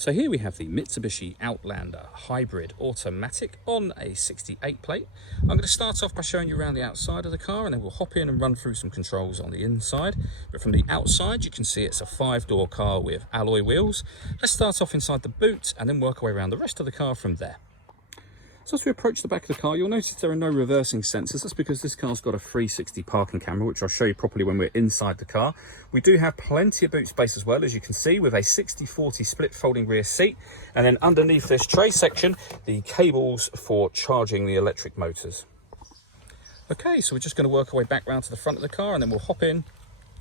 So here we have the Mitsubishi Outlander Hybrid Automatic on a 68 plate. I'm going to start off by showing you around the outside of the car, and then we'll hop in and run through some controls on the inside. But from the outside you can see it's a 5-door car with alloy wheels. Let's start off inside the boot and then work our way around the rest of the car from there. So as we approach the back of the car, you'll notice there are no reversing sensors. That's because this car's got a 360 parking camera, which I'll show you properly when we're inside the car. We do have plenty of boot space as well, as you can see, with a 60/40 split folding rear seat. And then underneath this tray section, the cables for charging the electric motors. Okay, so we're just going to work our way back round to the front of the car, and then we'll hop in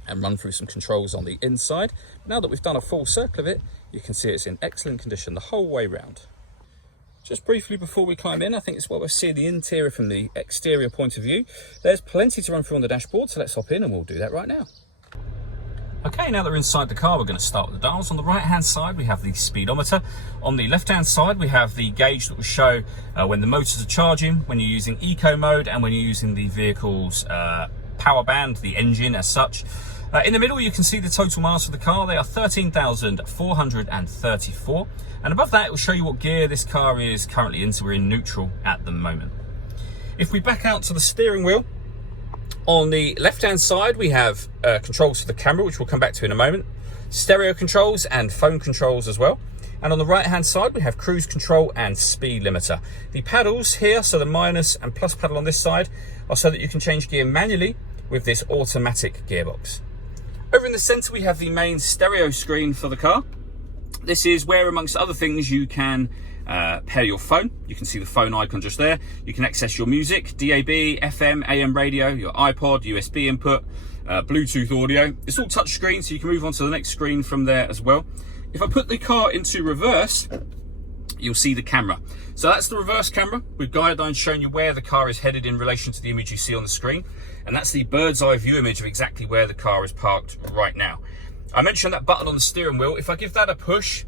and run through some controls on the inside. Now that we've done a full circle of it, you can see it's in excellent condition the whole way round. Just briefly before we climb in, I think it's well worth seeing the interior from the exterior point of view. There's plenty to run through on the dashboard, so let's hop in and we'll do that right now. Okay, now that we're inside the car, we're going to start with the dials. On the right hand side we have the speedometer. On the left hand side we have the gauge that will show when the motors are charging, when you're using eco mode, and when you're using the vehicle's power band, the engine as such. In the middle you can see the total miles for the car. They are 13,434, and above that it will show you what gear this car is currently in, so we're in neutral at the moment. If we back out to the steering wheel, on the left hand side we have controls for the camera, which we'll come back to in a moment, stereo controls and phone controls as well. And on the right hand side we have cruise control and speed limiter. The paddles here, so the minus and plus pedal on this side, are so that you can change gear manually with this automatic gearbox. Over in the center we have the main stereo screen for the car. This is where, amongst other things, you can pair your phone. You can see the phone icon just there. You can access your music, DAB, FM, AM radio, your iPod, USB input, Bluetooth audio. It's all touch screen, so you can move on to the next screen from there as well. If I put the car into reverse, you'll see the camera. So that's the reverse camera with guidelines showing you where the car is headed in relation to the image you see on the screen. And that's the bird's eye view image of exactly where the car is parked right now. I mentioned that button on the steering wheel. If I give that a push,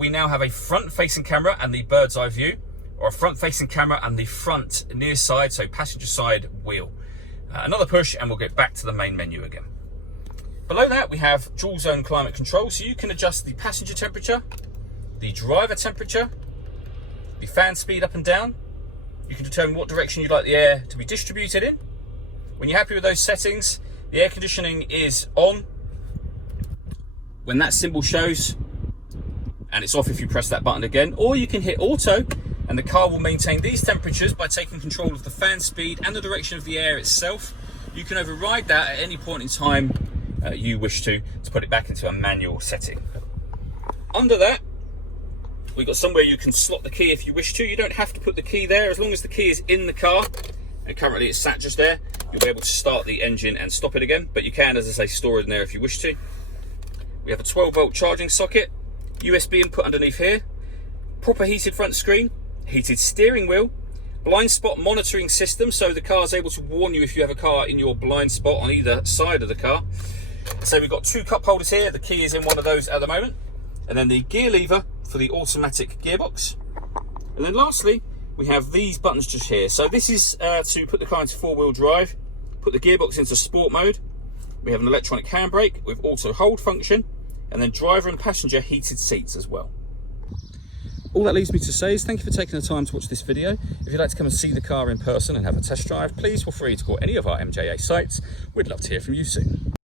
we now have a front facing camera and the bird's eye view, or a front facing camera and the front near side, so passenger side wheel. Another push and we'll get back to the main menu again. Below that we have dual zone climate control, so you can adjust the passenger temperature, the driver temperature, the fan speed up and down. You can determine what direction you'd like the air to be distributed in. When you're happy with those settings, the air conditioning is on when that symbol shows, and it's off if you press that button again. Or you can hit auto and the car will maintain these temperatures by taking control of the fan speed and the direction of the air itself. You can override that at any point in time you wish to put it back into a manual setting. Under that, we've got somewhere you can slot the key if you wish to. You don't have to put the key there. As long as the key is in the car, and currently it's sat just there, you'll be able to start the engine and stop it again, but you can, as I say, store it in there if you wish to. We have a 12-volt charging socket, USB input underneath here, proper heated front screen, heated steering wheel, blind spot monitoring system, so the car is able to warn you if you have a car in your blind spot on either side of the car. So we've got 2 cup holders here. The key is in one of those at the moment. And then the gear lever for the automatic gearbox. And then lastly, we have these buttons just here. So this is to put the car into 4-wheel drive, put the gearbox into sport mode. We have an electronic handbrake with auto hold function, and then driver and passenger heated seats as well. All that leaves me to say is thank you for taking the time to watch this video. If you'd like to come and see the car in person and have a test drive, please feel free to call any of our MJA sites. We'd love to hear from you soon.